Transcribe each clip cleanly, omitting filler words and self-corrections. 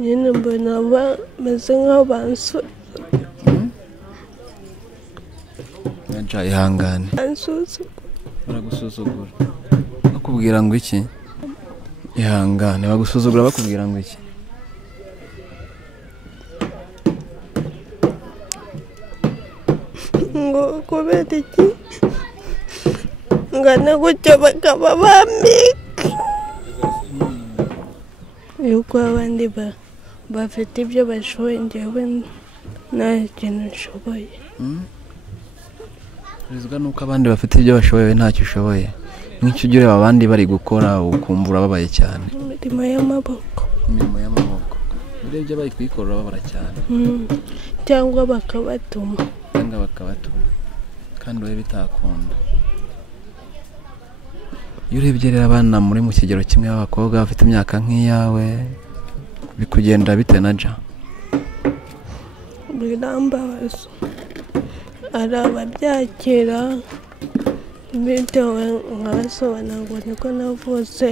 nyine mbona bameze nk'abansu Naja ihangane baragusuzugura bakubwira ngo iki ihangane bagusuzugura bakubwira ngo iki ngo kubera iki ngana gutyo bakaba bambika yuko abandi bafite ibyo bashoboye njyewe nta kintu nshoboye Rizwa nuko abandi bafite ibyo bashoboye ntacyo ushoboye nk'icyo ugira abandi bari gukora ukumva urababaye cyane imirimo y'amaboko urebye bari kuyikora babara cyane cyangwa bakabatuma kandi wowe bitakunda iyo urebye rero abana muri mu kigero kimwe b'abakobwa bafite imyaka nk'iyawe bikugenda bite Naja birambabaza ari ababyakira bitewe nkabasobanura ngo niko navutse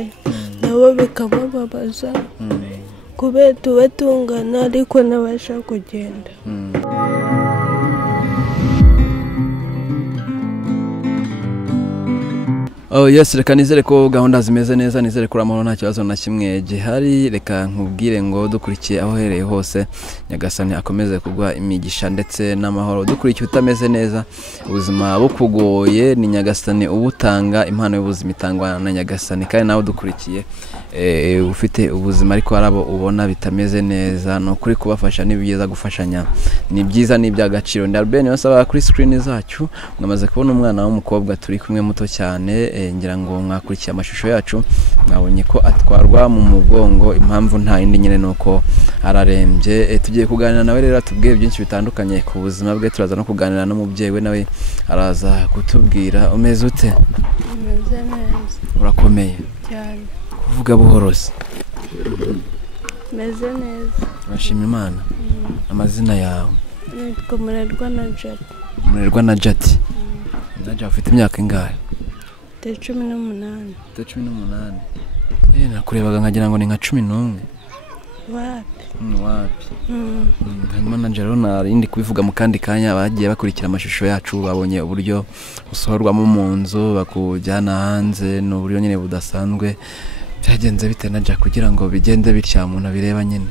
nabo bikabababaza kubera tuba tungana ariko nabasha kugenda yes reka nizere ko gahunda zimeze neza nizere ko amahoro nta kibazo na kimwe gihari reka nkubwire ngo dukurikiye aho hereye hose Nyagasani akomeze kugwa imigisha ndetse n'amahoro dukurikiye utameze neza ubuzima bukugoye ni Nyagasani ubutanga impano y'ubuzima itangwa na Nyagasani kandi nawe dukurikiye ufite ubuzima ariko arabo ubona bitameze neza no kuri kubafasha nibyiza gufashanya ni byiza n'iby'agaciro Ndarbene basaba kuri screen zacu mwamaze kubona umwana w'umukobwa turi kumwe muto cyane ngira ngo mwakurikiye amashusho yacu mwabonye ko atwarwa mu mugongo impamvu nta yindi nyine nuko ararembye tugiye kuganira nawe rero tubwiye byinshi bitandukanye ku buzima bwe turaza no kuganira n'umubyeyi we nawe araza kutubwira umeze ute umeze neza urakomeye cyane kuvuga buhorose meze neza urashima Imana amazina yawe nitwa Murerwa na Jati Naja ufite imyaka ingahe 18 nakurebaga nkagira ngo ni nka 11 wapi hanyuma Naja rero narindi kubivuga mu kandi kanya bagiye bakurikira amashusho yacu babonye uburyo usohorwamo mu nzu bakujyana hanze n'uburyo nyine budasanzwe byagenze bite Naja kugira ngo bigende bitya umuntu abireba nyine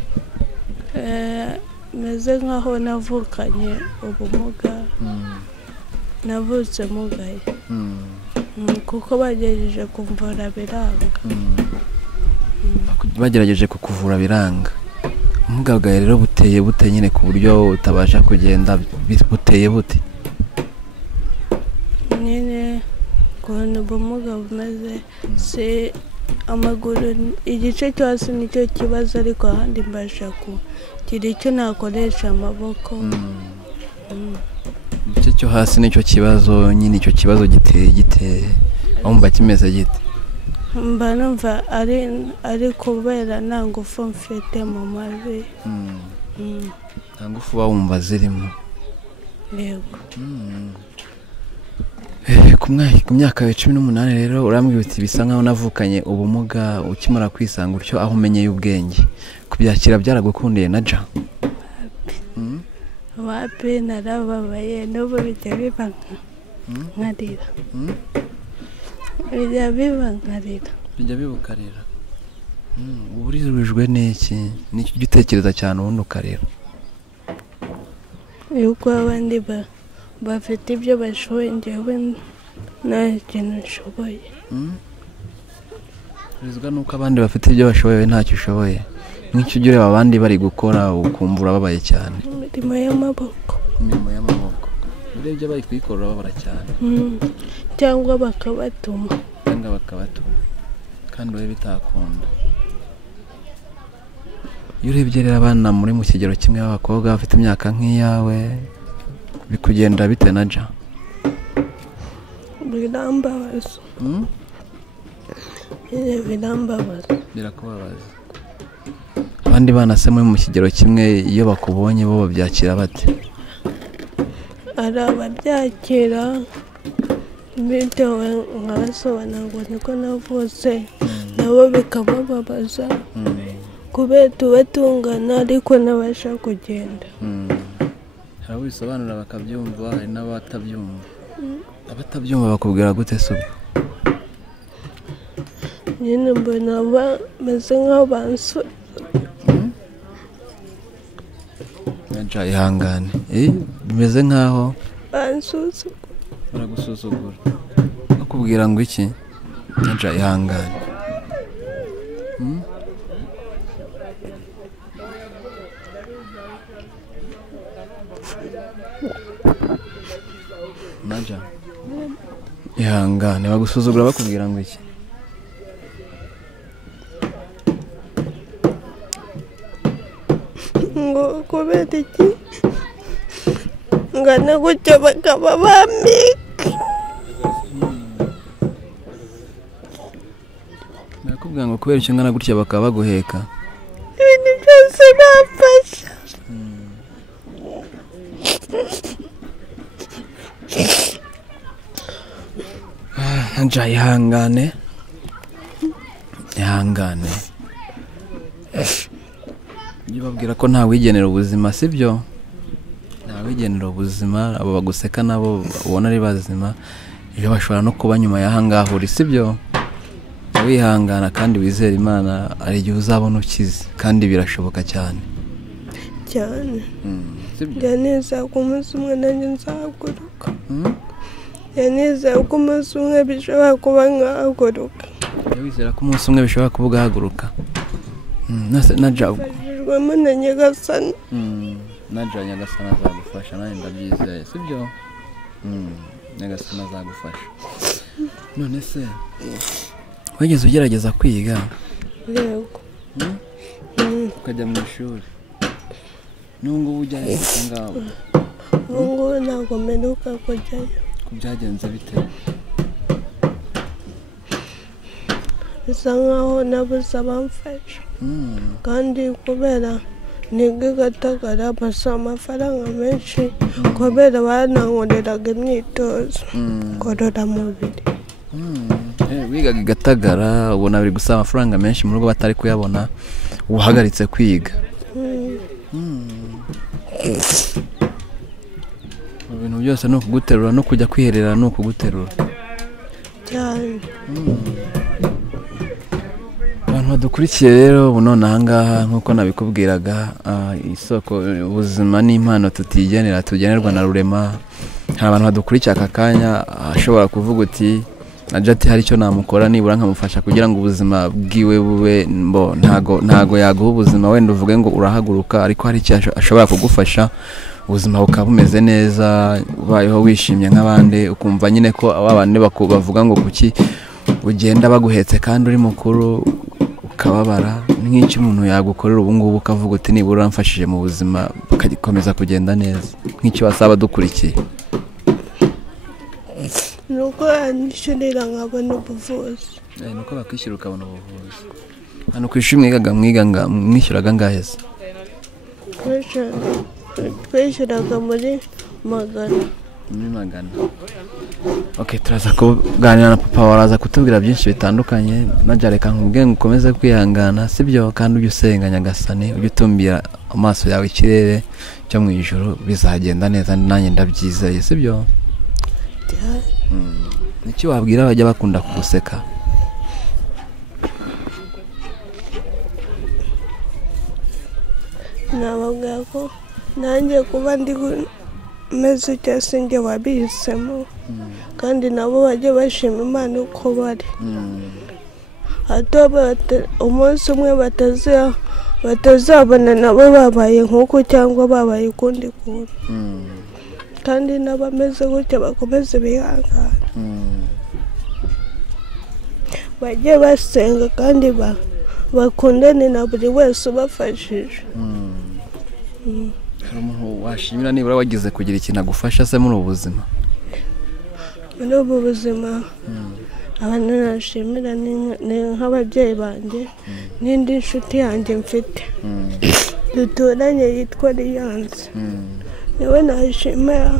meze nkaho navukanye ubumuga navutse mugaye kuko bagerageje kumvura biranga bagerageje kukuvura biranga umugaga rero buteye bute nyine ku buryo utabasha kugenda buteye bute nyine kubona ubumuga bumeze se amaguru igice cyo hasi nicyo kibazo ariko ahandi mbasha kugira icyo nakoresha amaboko igice cyo hasi nicyo kibazo nyine icyo kibazo giteye wumva kimeze gite mba numva ari kubera nta ngufu mfite mu mavi nta ngufu wumva zirimo yego ku myaka ya 18 rero urambwira uti bisa nkaho navukanye ubumuga ukimara kwisanga utyo aho umenyeye ubwenge kubyakira byaragukundiye Naja wapi narababaye n'ubu bijya biba nkarira bijya bibukarira uburizwijwe n'iki nicyo gitekereza cyane ubundi ukarira yuko abandi bafite ibyo bashoboye njyewe nta kintu nshoboye Rizwa nuko abandi bafite ibyo bashoboye ntacyo ushoboye nk'icyo ugira abandi bari gukora ukumva urababaye cyane imirimo y'amaboko urebye bari kuyikora babara cyane cyangwa bakabatuma kandi wowe bitakunda iyo urebye rero abana muri mu kigero kimwe b'abakobwa bafite imyaka nk'iyawe bikugenda bite Naja birambabaza birakubabaza abandi bana se muri mu kigero kimwe iyo bakubonye bo babyakira bate ari ababyakira bitewe nkabasobanura ngo niko navutse nabo bikabababaza kubera tuba tungana ariko nabasha kugenda. hari abo bisobanura bakabyumva, hari n'abatabyumva. Abatabyumva bakubwira gute se ubwo? Nyine mbona bameze nk'aho bansuzugura. Nja ihangane. Bimeze nk'aho bansuzugura. baragusuzugura. Bakubwira ngo iki? Nja ihangane. Nja ihangane, bagusuzugura bakubwira ngo iki? Ngo kubera iki ngana gutyo bakaba bambika. Bakubwira ngo kubera icyo ngana gutya bakaba baguheka. Ibintu byose bamfasha. Nja ihangane. Ihangane. Babwira ko nta wigenera ubuzima, sibyo? Nta wigenera ubuzima, abo baguseka nabo ubona ari bazima, iyo bashobora no kuba nyuma y'ahangaha uri, sibyo? Wihangana kandi wizera Imana, ari igihe uzabona ukize kandi birashoboka cyane. Cyane. Yaneza ko umunsi umwe nanjye nzahaguruka. Yaneza ko umunsi umwe bishobora kuba nkahaguruka. Wizera ko umunsi umwe bishobora kuba ugahaguruka. Naja bajijwemo na Nyagasani. Naja Nyagasani azagufasha, nanjye ndabyizeye, sibyo? Nyagasani azagufasha. None se wigeze ugerageza kwiga? Yego. Ukajya mu ishuri? Nungu ujyayo ngaho? Nungu ntabwo mperuka kujyayo. Byagenze bite? Bisa nkaho nabuze abamfasha. Kandi kubera niga Gatagara basaba amafaranga menshi, kubera banankoreraga imyitozo ngororamubiri. Wigaga Gatagara, ubona biri gusaba amafaranga menshi mu rugo batari kuyabona, uhagaritse kwiga. Ibintu byose no kuguterura, no kujya kwiherera no kuguterura cyane. Abantu badukurikiye rero ubu none ahangaha nk'uko nabikubwiraga, isoko ubuzima n'impano tutigenera, tugenerwa na Rurema. Hari abantu badukurikiye aka kanya, ashobora kuvuga uti najati hari icyo namukora nibura nkamufasha kugira ngo ubuzima bwiwe bube ntago yaguha ubuzima wenda uvuge ngo urahaguruka, ariko hari icyo ashobora kugufasha ubuzima bukaba bumeze neza, ubayeho wishimye nk'abandi, ukumva nyine ko abandi bavuga ngo kuki ugenda baguhetse kandi uri mukuru ukababara. Nk'icyo umuntu yagukorera ubu ngubu ukavuga uti nibura uramfashije mu buzima bukagikomeza kugenda neza, nk'icyo wasaba dukurikiye? Nuko nishyurira nkabona ubuvuzi. Nuko bakwishyura ukabona ubuvuzi. Hano ku ishuri mwishyuraga ngahe se? Twishyuraga muri magana. Muri magana. Okay, turaza kuganira na papa, waraza kutubwira byinshi bitandukanye. Najya reka nkubwire ngo ukomeze kwihangana, sibyo? Kandi ujye usenga Nyagasani, ujye utumbira amaso yawe ikirere cyo mu ijoro, bizagenda neza, nanjye ndabyizeye, sibyo? Niki wabwira abajya bakunda kuguseka? Nababwira ko nanjye kuba ndi meze icyo sinjye wabihisemo, kandi nabo bajye bashima Imana uko bari. Hato umunsi umwe batazabona nabo babaye nk'uko cyangwa babaye ukundi kuntu. Kandi n'abameze gutya bakomeze bihangana, bajye basenga kandi bakundane na buri wese ubafashije. Hari umuntu washimira nibura wagize kugira ikintu agufasha se muri ubu buzima? Muri ubu buzima abantu nashimira ni nk'ababyeyi banjye n'indi nshuti yanjye mfite duturanye yitwa Liyanse. Niwe nashimira,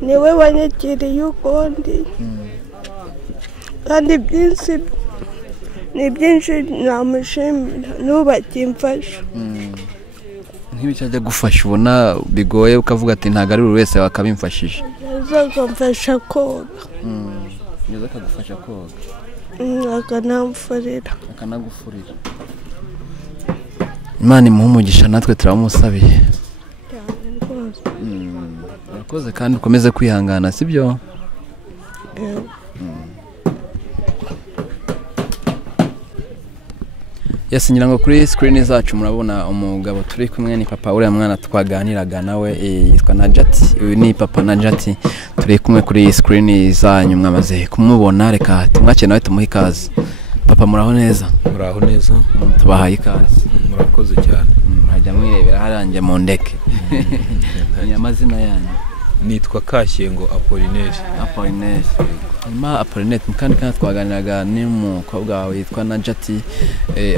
niwe wanyakiriye uko ndi, kandi byinshi ni byinshi namushimira n'ubakimfasha. Nk'ibyo ajya gufasha ubona bigoye ukavuga ati ntabwo ari buri wese wakabimfashije. Akamfasha koga. Neza akagufasha koga. Akanamfurira. Imana imuhe umugisha natwe turamusabiye. Urakoze kandi ukomeze kwihangana sibyo? Yes, ngira ngo kuri screen zacu murabona umugabo turi kumwe ni papa uriya mwana twaganiraga nawe yitwa Najati. Uyu ni papa Najati turi kumwe kuri screen zanyu mwamaze kumubona. Reka tumwake nawe tumuhe ikaze. Papa muraho neza? Muraho neza. Tubahaye ikaze. Murakoze cyane. Hajya mwirebera harange mu ndeke. Ni amazina yanyu? Nitwa Kashyengo Apollinaire. Nyuma Apollinaire kandi twaganiraga n'umukobwa wawe yitwa Najati,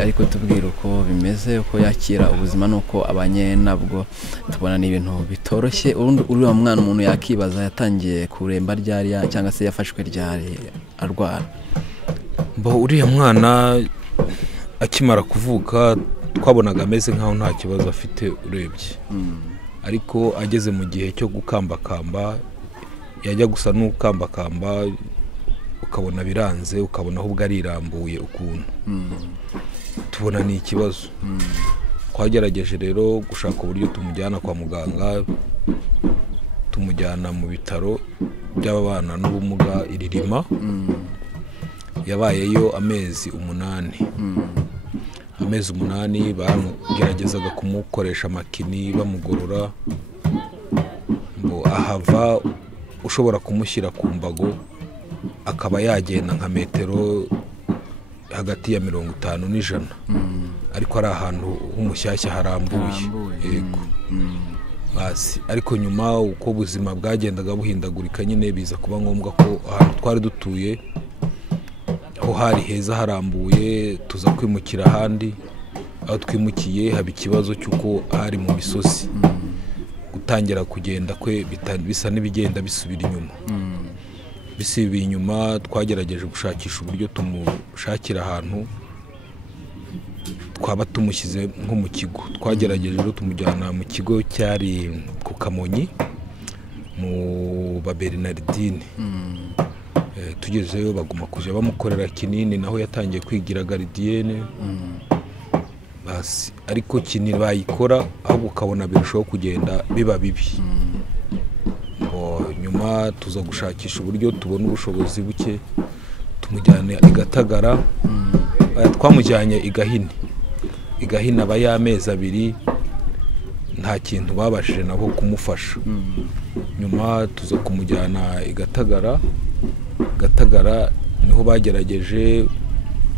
ariko tubwira uko bimeze, uko yakira ubuzima nuko abanye nabwo. Tubona ni ibintu bitoroshye. Uri wa mwana umuntu yakibaza yatangiye kuremba ryari cyangwa se yafashwe ryari arwara? Uriya mwana akimara kuvuka twabonaga ameze nkaho nta kibazo afite urebye. Ariko ageze mu gihe cyo gukambakamba yajya gusa n'ukambakamba ukabona biranze, ukabona ahubwo arirambuye ukuntu. Tubona ni ikibazo. Twagerageje rero gushaka uburyo tumujyana kwa muganga, tumujyana mu bitaro by'ababana n'ubumuga Iririma. Yabayeyo amezi 8. Amezi 8 bageragezaga kumukoresha makini bamugorora, ahava ushobora kumushyira ku mbago akaba yagenda nka metero hagati ya 50 n'ijana. Ariko ari ahantu h'umushyashya harambuye. Yego. Ariko nyuma uko ubuzima bwagendaga buhindagurika nyine biza kuba ngombwa ko ahantu twari dutuye aho hari heza harambuye tuza kwimukira ahandi. Aho twimukiye haba ikibazo cy'uko hari mu misozi. Gutangira kugenda kwe bisa n'ibigenda bisubira inyuma. Bisibiye inyuma twagerageje gushakisha uburyo tumushakira ahantu twaba tumushyize nko mu kigo. Twagerageje rero tumujyana mu kigo cyari ku Kamonyi mu Bernardine. Tugezeyo baguma kujya bamukorera kinini, naho yatangiye kwigira gardienne. Ariko kinini bayikora ahubwo ukabona birushaho kugenda biba bibi. Nyuma tuza gushakisha uburyo tubona ubushobozi buke tumujyana i Gatagara. Twamujyanye i Gahini aba y'amezi 2 nta kintu babashije nabo kumufasha. Nyuma tuza kumujyana i Gatagara niho bagerageje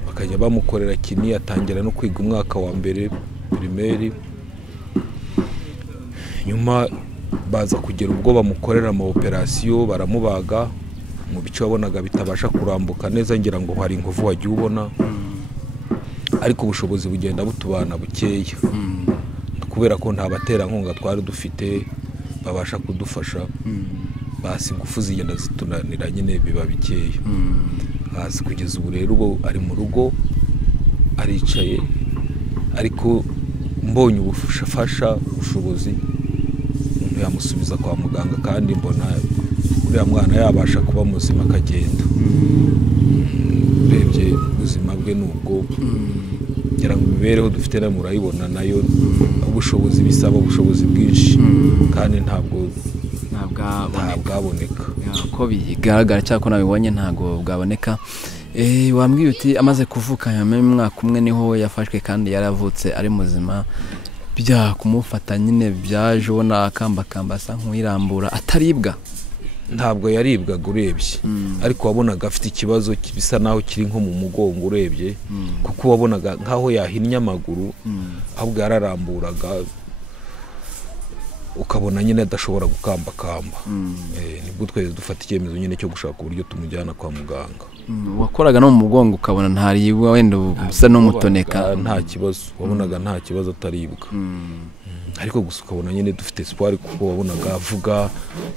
bakajya bamukorera kini, atangira no kwiga umwaka wa mbere primaire. Nyuma baza kugera ubwo bamukorera ama operation baramubaga mu bice wabonaga bitabasha kurambuka neza, ngira ngo hari inkovu wagiye ubona. Ariko ubushobozi bugenda butubana bukeya kubera ko nta batera nkunga twari dufite babasha kudufasha. Basi ingufu zigenda zitunanira nyine biba bikeya. Kugeza ubu rero ubu ari mu rugo aricaye, ariko mbonye ubufasha ubushobozi umuntu yamusubiza kwa muganga, kandi mbona uriya mwana yabasha kuba muzima akagenda. Urebye ubuzima bwe nubwo ngira ngo imibereho dufite na murayibona nayo ubushobozi bisaba ubushobozi bwinshi, kandi ntabwo bwaboneka. Ko bigaragara cyangwa ko nabibonye ntabwo bwaboneka. Wambwiye uti amaze kuvuka nyuma y'umwaka umwe niho yafashwe kandi yaravutse ari muzima. Bya kumufata nyine byaje ubona akambakamba asa nk'uwirambura ataribwa. Ntabwo yaribwaga urebye, ariko wabonaga afite ikibazo bisa naho kiri nko mu mugongo urebye, kuko wabonaga nkaho yahinnye amaguru ahubwo yararamburaga ukabona nyine adashobora gukambakamba. Nibwo twese dufata icyemezo nyine cyo gushaka uburyo tumujyana kwa muganga. Wakoraga no mu mugongo ukabona ntaribwa, wenda usa n'umutoneka? Nta kibazo, wabonaga nta kibazo ataribwa. Ariko gusa ukabona nyine dufite espoir kuko wabonaga avuga,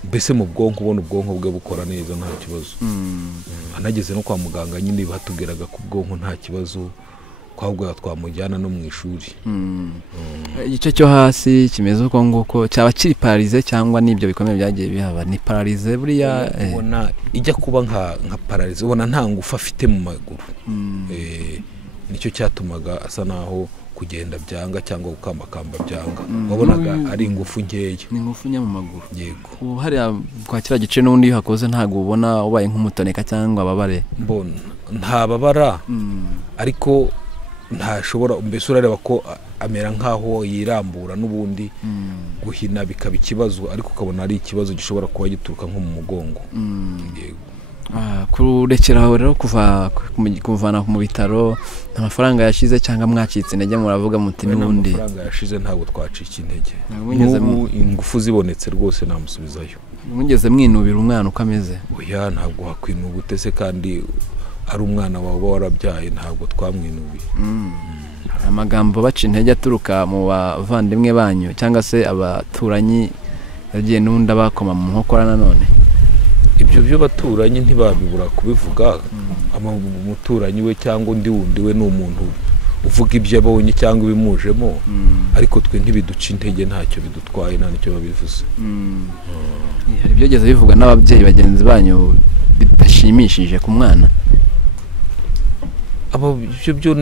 mbese mu bwonko ubona ubwonko bwe bukora neza nta kibazo. anageze no kwa muganga nyine batubwiraga ko ubwonko nta kibazo ahubwo twamujyana no mu ishuri. Igice cyo hasi kimeze uko nguko cyaba kiri paralize cyangwa n'ibyo bikomeye byagiye bihaba ni paralize buriya ubona ijya kuba nka paralize ubona nta ngufu afite mu maguru. Nicyo cyatumaga asa naho kugenda byanga cyangwa gukambakamba byanga wabonaga ari ingufu nkeya. Ni ingufu nya mu maguru. Yego hariya kwa kira gice n'undi hakoze ntago ubona ubaye nk'umutoneka cyangwa ababare. Mbona nta babara ariko ntashobora mbese urareba ko amera nkaho yirambura n'ubundi guhina bikaba ikibazo ariko ukabona ari ikibazo gishobora kuba gituruka nko mu mugongo. Yego kurekeraho rero kuvana mu bitaro amafaranga yashize cyangwa mwacitse intege muravuga muti n'ubundi amafaranga yashize ntabwo twacika intege n'ubu ingufu zibonetse rwose namusubizayo. Mwigeze mwinubira umwana uko ameze? Oya ntabwo wakwinuba utese kandi ari umwana wawe warabyaye ntabwo twamwinubiye. Amagambo baca intege aturuka mu bavandimwe banyu cyangwa se abaturanyi yagiye n'undi abakoma mu nkokora nanone? Ibyo byo baturanye ntibabibura kubivuga. Umuturanyi we cyangwa undi wundi we ni umuntu uvuga ibyo abonye cyangwa ibimujemo ariko twe ntibiduca intege ntacyo bidutwaye nta nicyo babivuze. Hari byogeze bivuga n'ababyeyi bagenzi banyu bidashimishije ku mwana? Ibyo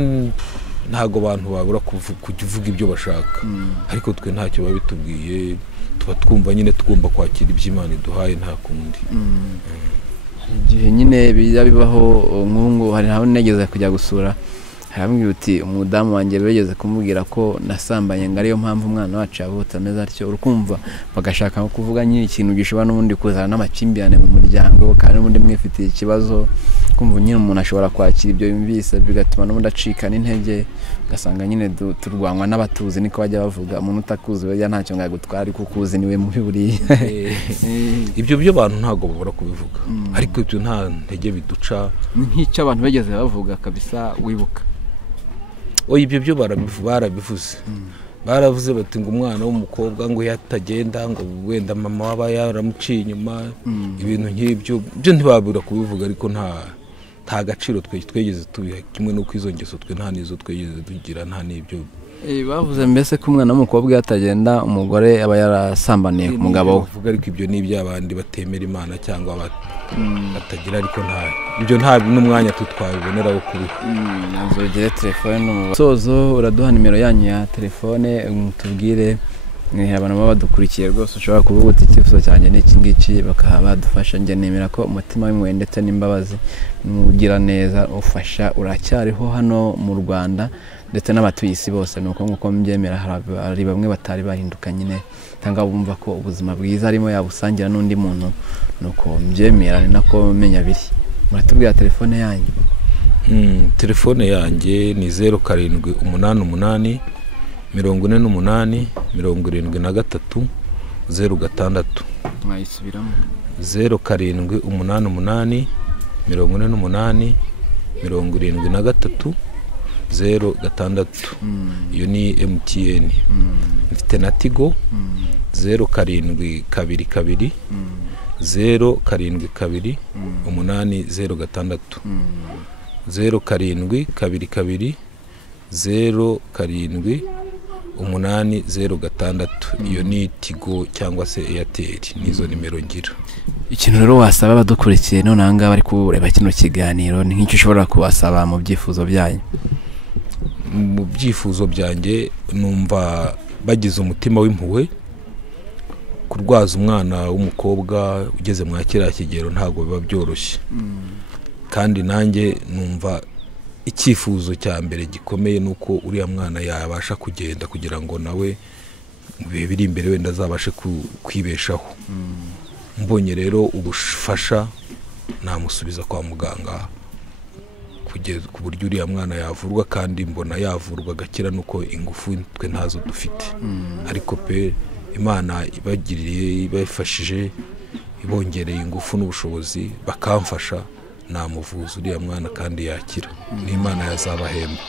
ntago abantu babura kuvuga ibyo bashaka ariko twe ntacyo babitubwiye tuba twumva nyine tugomba kwakira iby'Imana iduhaye nta kundi. Igihe nyine bibaho nk'ungu hari naho negeze kujya gusura harambwira uti umudamu wanjye begeze kumubwira ko nasambanye ngo ariyo mpamvu umwana wacu yavutse ameze atyo urukumva bagashaka kuvuga nyine ikintu gishobora n'ubundi kuzana n'amakimbirane mu muryango kandi n'ubundi mwifitiye ikibazo kumva nyine umuntu ashobora kwakira ibyo yumvise bigatuma n'ubundi acika n'intege ugasanga nyine turwanywa n'abatuzi niko bajya bavuga umuntu utakuzi bajya ntacyo ngagutwara ariko ukuzi niwe mubi buriya. Ibyo byo abantu ntabwo babura kubivuga ariko ibyo nta ntege biduca. Nk'icyo abantu bageze bavuga kabisa wibuka? Ibyo byo barabivuze baravuze bati ngo umwana w'umukobwa ngo yatagenda ngo wenda mama waba yaramuciye inyuma ibintu nk'ibyo byo ntibabura kubivuga ariko nta gaciro twegeze tubiha kimwe n'uko izo ngeso twe nta nizo twegeze tugira nta n'ibyo. Bavuze mbese ko umwana w'umukobwa yatagenda umugore aba yarasambaniye ku mugabo we ariko ibyo ni iby'abandi batemera Imana cyangwa batagira ariko ibyo nta n'umwanya tutwabiboneraho kuri. Nzogere telefone n'umusozo uraduha nimero yanyu ya telefone tubwire abantu baba badukurikiye rwose ushobora kuvuga uti icyifuzo cyanjye ni iki ngiki bakaba badufasha. Njye nemera ko umutima w'impuhwe ndetse n'imbabazi n'ugira neza ufasha uracyariho hano mu Rwanda ndetse n'abatuye isi bose nuko nguko mbyemera hari bamwe batari bahinduka nyine cyangwa bumva ko ubuzima bwiza arimo yabusangira n'undi muntu nuko mbyemera ni nako menya biri. Muratubwira telefone yanyu? Telefone yanjye ni 0788 48 73 06. Mwayisubiramo? 0788 48 73 06. Iyo ni MTN. Mfite na Tigo 0722 072 806 0722 072 806. Iyo ni Tigo cyangwa se Airtel nizo nimero ngira. Ikintu rero wasaba abadukurikiye none aha ngaha bari kureba kino kiganiro ni nk'icyo ushobora kubasaba mu byifuzo byanyu? Mu byifuzo byanjye numva bagize umutima w'impuhwe. Kurwaza umwana w'umukobwa ugeze mwa kiriya kigero ntabwo biba byoroshye kandi nanjye numva icyifuzo cya mbere gikomeye nuko uriya mwana yabasha kugenda kugira ngo nawe mu bihe biri imbere wenda azabashe kwibeshaho. Mbonye rero ubufasha namusubiza kwa muganga kugeza ku buryo uriya mwana yavurwa kandi mbona yavurwa agakira nuko ingufu twe ntazo dufite ariko pe Imana ibagiriye ibafashije ibongereye ingufu n'ubushobozi bakamfasha namuvuza uriya mwana kandi yakira n'Imana yazabahemba.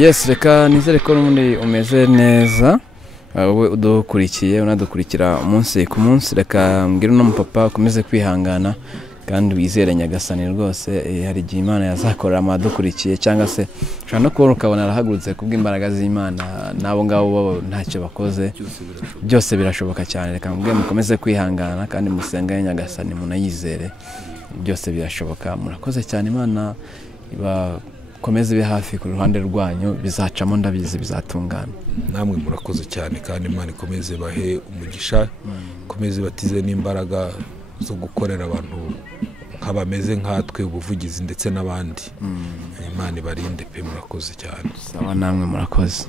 Yes, reka nizere ko n'ubundi umeze neza wowe udukurikiye unadukurikira umunsi ku munsi. Reka mbwira no papa ukomeze kwihangana kandi wizere nyagasani rwose hari igihe Imana yazakorera amadukurikiye cyangwa se ushobora no kubona ukabona arahagurutse kubw'imbaraga z'Imana nabo ngabo bo ntacyo bakoze byose birashoboka cyane reka mubwiye mukomeze kwihangana kandi musenge nyagasani munayizere byose birashoboka murakoze cyane Imana ibakomeze be hafi ku ruhande rwanyu bizacamo ndabizi bizatungana namwe murakoze cyane kandi Imana ikomeze bahe umugisha ikomeze batize n'imbaraga zo gukorera abantu nk'abameze nkatwe ubuvugizi ndetse n'abandi Imana ibarinde pe murakoze cyane sawa namwe murakoze